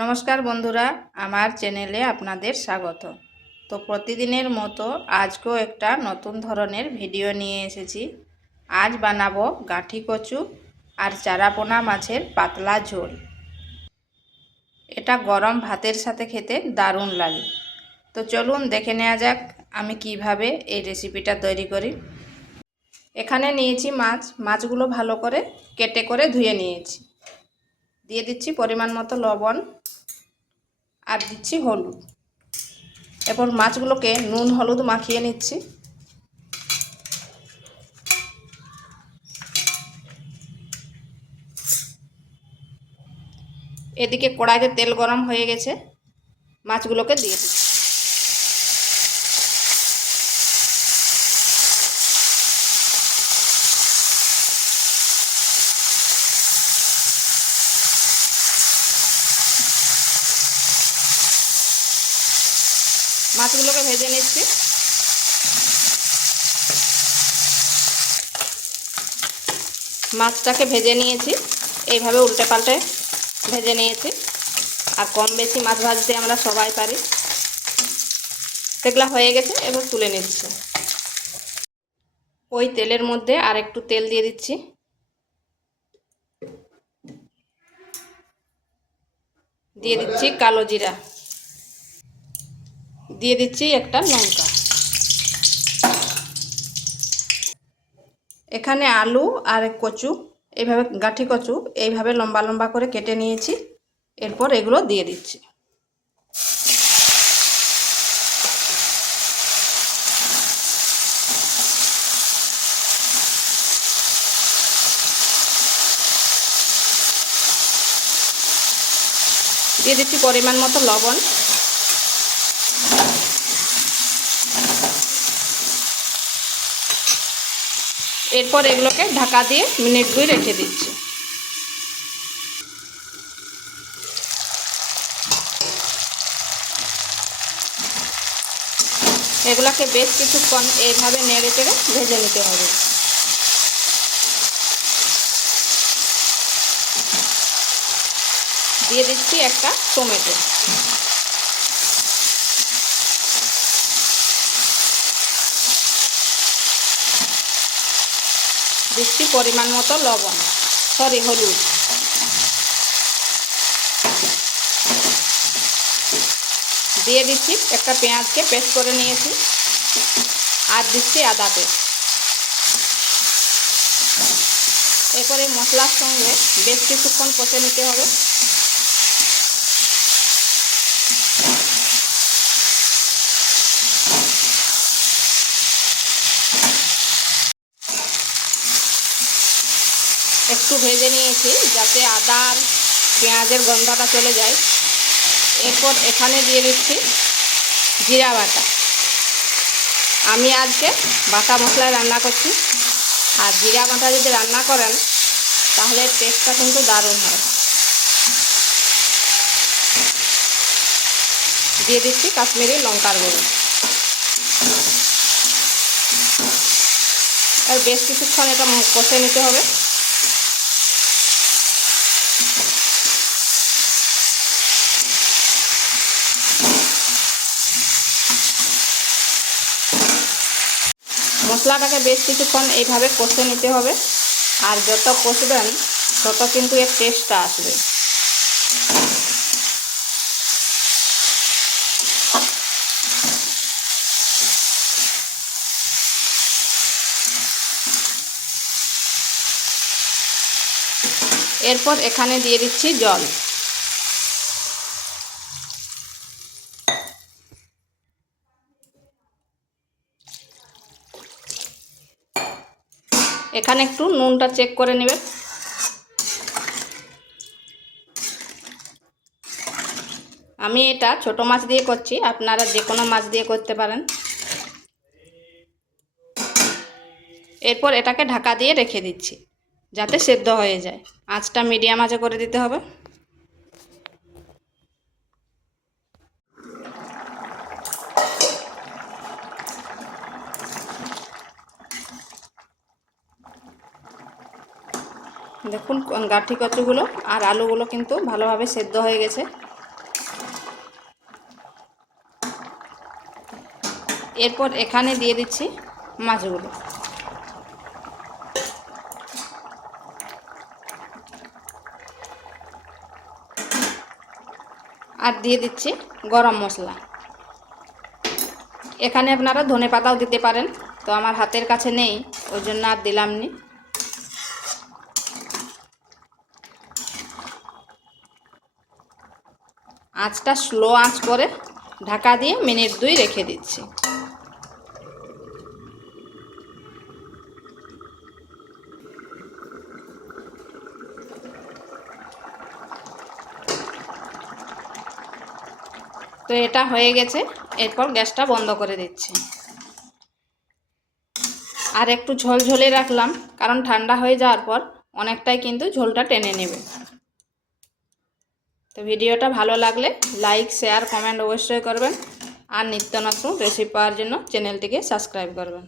নমস্কার বন্ধুরা, আমার চ্যানেলে আপনাদের স্বাগত। তো প্রতিদিনের মতো আজকেও একটা নতুন ধরনের ভিডিও নিয়ে এসেছি। আজ বানাবো গাঁঠি কচু আর চারাপোনা মাছের পাতলা ঝোল। এটা গরম ভাতের সাথে খেতে দারুণ লাগে। তো চলুন দেখে নেওয়া যাক আমি কিভাবে এই রেসিপিটা তৈরি করি। এখানে নিয়েছি মাছগুলো ভালো করে কেটে করে ধুয়ে নিয়েছি। দিয়ে দিচ্ছি পরিমাণ মতো লবণ আর দিচ্ছি হলুদ। এরপর মাছগুলোকে নুন হলুদ মাখিয়ে নিচ্ছি। এদিকে কড়াইতে তেল গরম হয়ে গেছে, মাছগুলোকে দিয়ে দিচ্ছি। মাছগুলোকে ভেজে নিচ্ছি। মাছটাকে ভেজে নিয়েছি, এইভাবে উল্টে পাল্টে ভেজে নিয়েছি। আর কম বেশি মাছ ভাজতে আমরা সবাই পারি। সেগুলো হয়ে গেছে, এবার তুলে নিচ্ছি। ওই তেলের মধ্যে আর একটু তেল দিয়ে দিচ্ছি। দিয়ে দিচ্ছি কালো জিরা, দিয়ে দিচ্ছি একটা লঙ্কা। এখানে আলু আর কচু, এইভাবে গাঁঠি কচু এইভাবে লম্বা লম্বা করে কেটে নিয়েছি। এরপর এগুলো দিয়ে দিচ্ছি। দিয়ে দিচ্ছি পরিমাণ মতো লবণ। এরপর এগুলোকে ঢাকা দিয়ে মিনিট 2 রেখে দিচ্ছি। এগুলোকে বেশ কিছুক্ষণ এইভাবে নেড়ে চেড়ে ভেজে নিতে হবে। দিয়ে দিচ্ছি একটা টমেটো। দিচ্ছি পরিমাণ মতো হলুদ। দিয়ে দিচ্ছি একটা পেঁয়াজকে পেস্ট করে নিয়েছি, আর দিচ্ছি আদা পেস্ট। এরপরে মশলার সঙ্গে বেশ কিছুক্ষণ কষে নিতে হবে। একটু ভেজে নিয়েছি যাতে আদা আর পেঁয়াজের গন্ধটা চলে যায়। এরপর এখানে দিয়ে দিচ্ছি জিরা বাটা। আমি আজকে বাটা মশলায় রান্না করছি, আর জিরা বাটা যদি রান্না করেন তাহলে টেস্টটা কিন্তু দারুণ হয়। দিয়ে দিচ্ছি কাশ্মীরি লঙ্কার গুঁড়ো। আর বেশ কিছুক্ষণ এটা কষে নিতে হবে। মশলাটাকে বেশ কিছুক্ষণ এইভাবে কষে নিতে হবে। আর যত কষবেন তত কিন্তু এর টেস্টটা আসবে। এরপর এখানে দিয়ে দিচ্ছি জল। এখানে একটু নুনটা চেক করে নেবেন। আমি এটা ছোট মাছ দিয়ে করছি, আপনারা যে কোনো মাছ দিয়ে করতে পারেন। এরপর এটাকে ঢাকা দিয়ে রেখে দিচ্ছি যাতে সেদ্ধ হয়ে যায়। আঁচটা মিডিয়াম আঁচে করে দিতে হবে। দেখুন গাঁঠি কচুগুলো আর আলুগুলো কিন্তু ভালোভাবে সেদ্ধ হয়ে গেছে। এরপর এখানে দিয়ে দিচ্ছি মাছগুলো। আর দিয়ে দিচ্ছি গরম মশলা। এখানে আপনারা ধনেপাতাও দিতে পারেন, তো আমার হাতের কাছে নেই, ওই জন্য আর দিলাম নি। আঁচটা স্লো আঁচ করে ঢাকা দিয়ে মিনিট 2 রেখে দিচ্ছি। তো এটা হয়ে গেছে, এরপর গ্যাসটা বন্ধ করে দিচ্ছি। আর একটু ঝোলঝোলে রাখলাম, কারণ ঠান্ডা হয়ে যাওয়ার পর অনেকটাই কিন্তু ঝোলটা টেনে নেবে। তো ভিডিওটা ভালো লাগলে লাইক, শেয়ার, কমেন্ট অবশ্যই করবেন। আর নিত্য নতুন রেসিপি পাওয়ার জন্য চ্যানেলটিকে সাবস্ক্রাইব করবেন।